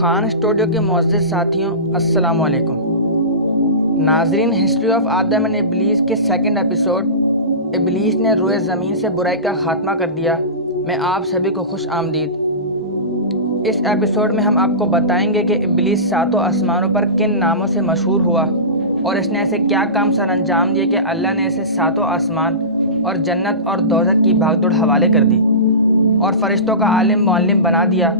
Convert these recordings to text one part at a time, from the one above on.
Khan studio کے معزز ساتھیوں السلام علیکم۔ ناظرین، ہسٹری آف آدم اینڈ ابلیس کے سیکنڈ ایپیسوڈ ابلیس نے روئے زمین سے برائی کا خاتمہ کر دیا میں آپ سبھی کو خوش آمدید۔ اس ایپیسوڈ میں ہم آپ کو بتائیں گے کہ ابلیس ساتوں آسمانوں پر کن ناموں سے مشہور ہوا اور اس نے ایسے کیا کام سر انجام دیے کہ اللہ نے اسے ساتوں آسمان اور جنت اور دوزخ کی بھاگ دوڑ حوالے کر دی اور فرشتوں کا عالم معلم بنا دیا،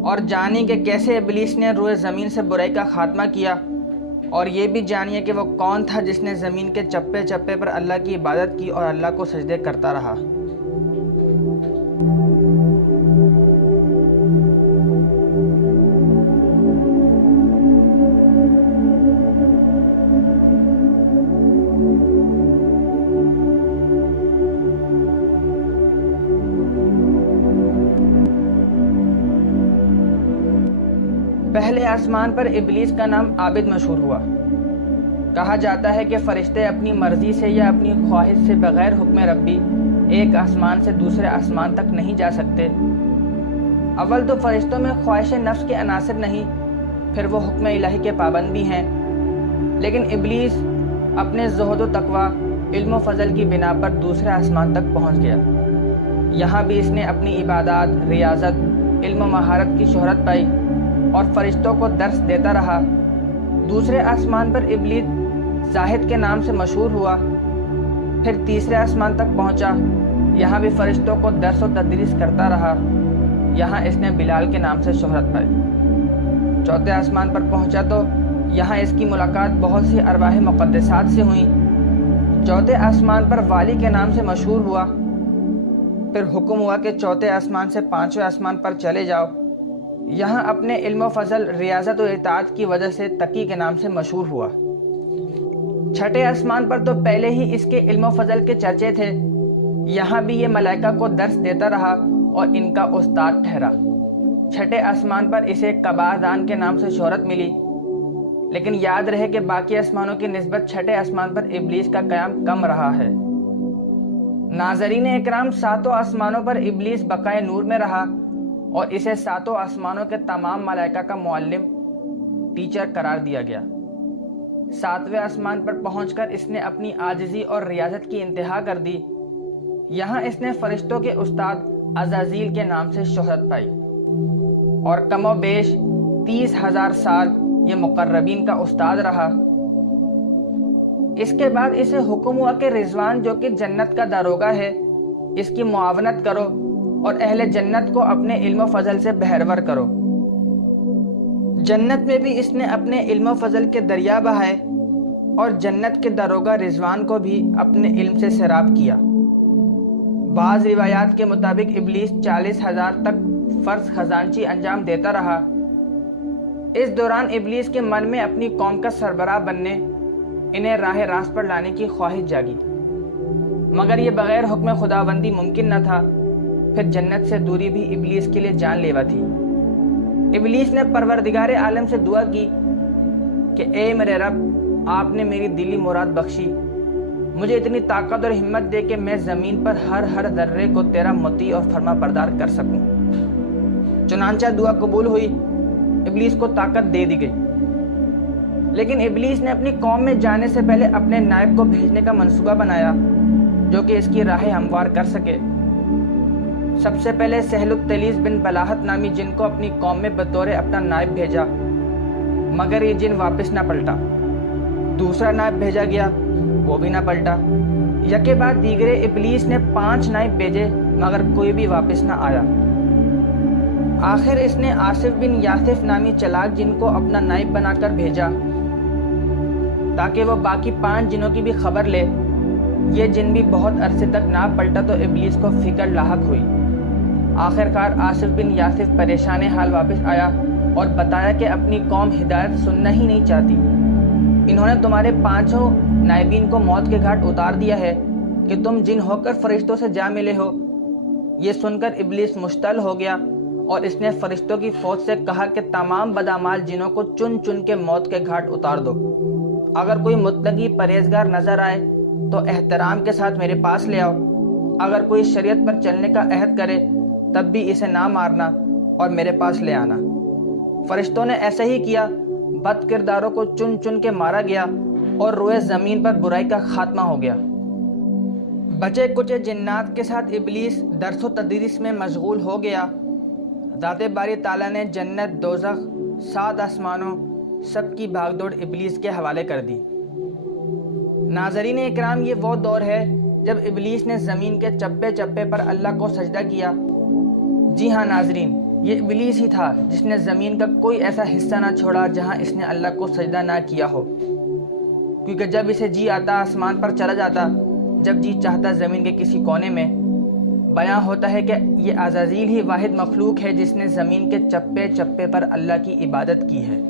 اور جانیں کہ کیسے ابلیس نے روئے زمین سے برائی کا خاتمہ کیا، اور یہ بھی جانیے کہ وہ کون تھا جس نے زمین کے چپے چپے پر اللہ کی عبادت کی اور اللہ کو سجدے کرتا رہا۔ پہلے آسمان پر ابلیس کا نام عابد مشہور ہوا۔ کہا جاتا ہے کہ فرشتے اپنی مرضی سے یا اپنی خواہش سے بغیر حکم ربی ایک آسمان سے دوسرے آسمان تک نہیں جا سکتے۔ اول تو فرشتوں میں خواہش نفس کے عناصر نہیں، پھر وہ حکم الہی کے پابند بھی ہیں، لیکن ابلیس اپنے زہد و تقوی، علم و فضل کی بنا پر دوسرے آسمان تک پہنچ گیا۔ یہاں بھی اس نے اپنی عبادات، ریاضت، علم و مہارت کی شہرت پائی اور فرشتوں کو درس دیتا رہا۔ دوسرے آسمان پر ابلیس زاہد کے نام سے مشہور ہوا، پھر تیسرے آسمان تک پہنچا، یہاں بھی فرشتوں کو درس و تدریس کرتا رہا، یہاں اس نے بلال کے نام سے شہرت پائی۔ چوتھے آسمان پر پہنچا تو یہاں اس کی ملاقات بہت سی ارواح مقدسات سے ہوئیں۔ چوتھے آسمان پر والی کے نام سے مشہور ہوا، پھر حکم ہوا کہ چوتھے آسمان سے پانچویں آسمان پر چلے جاؤ، یہاں اپنے علم و فضل، ریاضت و اطاعت کی وجہ سے تقی کے نام سے مشہور ہوا۔ چھٹے آسمان پر تو پہلے ہی اس کے علم و فضل کے چرچے تھے، یہاں بھی یہ ملائکہ کو درس دیتا رہا اور ان کا استاد ٹھہرا۔ چھٹے آسمان پر اسے کبادان کے نام سے شہرت ملی، لیکن یاد رہے کہ باقی آسمانوں کی نسبت چھٹے آسمان پر ابلیس کا قیام کم رہا ہے۔ ناظرین اکرام، ساتوں آسمانوں پر ابلیس بقائے نور میں رہا اور اسے ساتوں آسمانوں کے تمام ملائکہ کا معلم، ٹیچر قرار دیا گیا۔ ساتویں آسمان پر پہنچ کر اس نے اپنی عاجزی اور ریاضت کی انتہا کر دی، یہاں اس نے فرشتوں کے استاد عزازیل کے نام سے شہرت پائی، اور کم و بیش 30,000 سال یہ مقربین کا استاد رہا۔ اس کے بعد اسے حکم ہوا کہ رضوان، جو کہ جنت کا داروغہ ہے، اس کی معاونت کرو اور اہل جنت کو اپنے علم و فضل سے بہرور کرو۔ جنت میں بھی اس نے اپنے علم و فضل کے دریا بہائے اور جنت کے داروغہ رضوان کو بھی اپنے علم سے سیراب کیا۔ بعض روایات کے مطابق ابلیس 40,000 تک فرض خزانچی انجام دیتا رہا۔ اس دوران ابلیس کے من میں اپنی قوم کا سربراہ بننے، انہیں راہ راست پر لانے کی خواہش جاگی، مگر یہ بغیر حکم خداوندی ممکن نہ تھا۔ پھر جنت سے دوری بھی ابلیس کے لیے جان لیوا تھی۔ ابلیس نے پروردگار عالم سے دعا کی کہ اے میرے رب، آپ نے میری دلی مراد بخشی، مجھے اتنی طاقت اور ہمت دے کہ میں زمین پر ہر ذرے کو تیرا مطیع اور فرما بردار کر سکوں۔ چنانچہ دعا قبول ہوئی، ابلیس کو طاقت دے دی گئی، لیکن ابلیس نے اپنی قوم میں جانے سے پہلے اپنے نائب کو بھیجنے کا منصوبہ بنایا جو کہ اس کی راہ ہموار کر سکے۔ سب سے پہلے سہل التلیس بن بلاہت نامی جن کو اپنی قوم میں بطور اپنا نائب بھیجا، مگر یہ جن واپس نہ پلٹا۔ دوسرا نائب بھیجا گیا، وہ بھی نہ پلٹا۔ یکے بعد دیگرے ابلیس نے 5 نائب بھیجے، مگر کوئی بھی واپس نہ آیا۔ آخر اس نے آصف بن یاسف نامی چلاک جن کو اپنا نائب بنا کر بھیجا تاکہ وہ باقی 5 جنوں کی بھی خبر لے۔ یہ جن بھی بہت عرصے تک نہ پلٹا تو ابلیس کو فکر لاحق ہوئی۔ آخرکار آصف بن یاسف پریشان حال واپس آیا اور بتایا کہ اپنی قوم ہدایت سننا ہی نہیں چاہتی، انہوں نے تمہارے 5 نائبین کو موت کے گھاٹ اتار دیا ہے کہ تم جن ہو کر فرشتوں سے جا ملے ہو۔ یہ سن کر ابلیس مشتعل ہو گیا اور اس نے فرشتوں کی فوج سے کہا کہ تمام بدعمال جنوں کو چن چن کے موت کے گھاٹ اتار دو۔ اگر کوئی متقی پرہیزگار نظر آئے تو احترام کے ساتھ میرے پاس لے آؤ، اگر کوئی شریعت پر چلنے کا عہد کرے تب بھی اسے نہ مارنا اور میرے پاس لے آنا۔ فرشتوں نے ایسا ہی کیا، بد کرداروں کو چن چن کے مارا گیا اور روئے زمین پر برائی کا خاتمہ ہو گیا۔ بچے کچے جنات کے ساتھ ابلیس درس و تدریس میں مشغول ہو گیا۔ ذات باری تعالیٰ نے جنت، دوزخ، 7 آسمانوں سب کی بھاگ دوڑ ابلیس کے حوالے کر دی۔ ناظرین اکرام، یہ وہ دور ہے جب ابلیس نے زمین کے چپے چپے پر اللہ کو سجدہ کیا۔ جی ہاں ناظرین، یہ ابلیس ہی تھا جس نے زمین کا کوئی ایسا حصہ نہ چھوڑا جہاں اس نے اللہ کو سجدہ نہ کیا ہو، کیونکہ جب اسے جی آتا آسمان پر چلا جاتا، جب جی چاہتا زمین کے کسی کونے میں۔ بیان ہوتا ہے کہ یہ عزازیل ہی واحد مخلوق ہے جس نے زمین کے چپے چپے پر اللہ کی عبادت کی ہے۔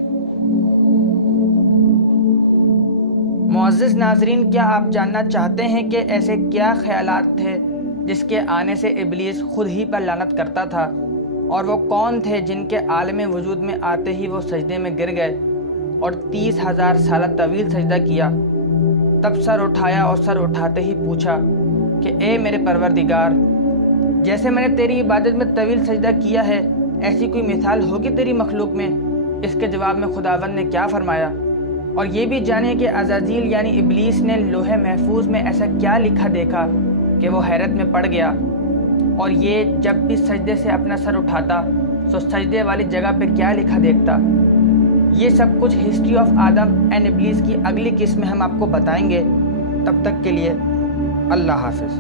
معزز ناظرین، کیا آپ جاننا چاہتے ہیں کہ ایسے کیا خیالات تھے جس کے آنے سے ابلیس خود ہی پر لعنت کرتا تھا، اور وہ کون تھے جن کے عالم وجود میں آتے ہی وہ سجدے میں گر گئے اور 30,000 سالہ طویل سجدہ کیا؟ تب سر اٹھایا اور سر اٹھاتے ہی پوچھا کہ اے میرے پروردگار، جیسے میں نے تیری عبادت میں طویل سجدہ کیا ہے، ایسی کوئی مثال ہوگی تیری مخلوق میں؟ اس کے جواب میں خداوند نے کیا فرمایا؟ اور یہ بھی جانیں کہ عزازیل یعنی ابلیس نے لوح محفوظ میں ایسا کیا لکھا دیکھا کہ وہ حیرت میں پڑ گیا، اور یہ جب بھی سجدے سے اپنا سر اٹھاتا تو سجدے والی جگہ پہ کیا لکھا دیکھتا۔ یہ سب کچھ ہسٹری آف آدم اینڈ ابلیس کی اگلی قسط میں ہم آپ کو بتائیں گے۔ تب تک کے لیے اللہ حافظ۔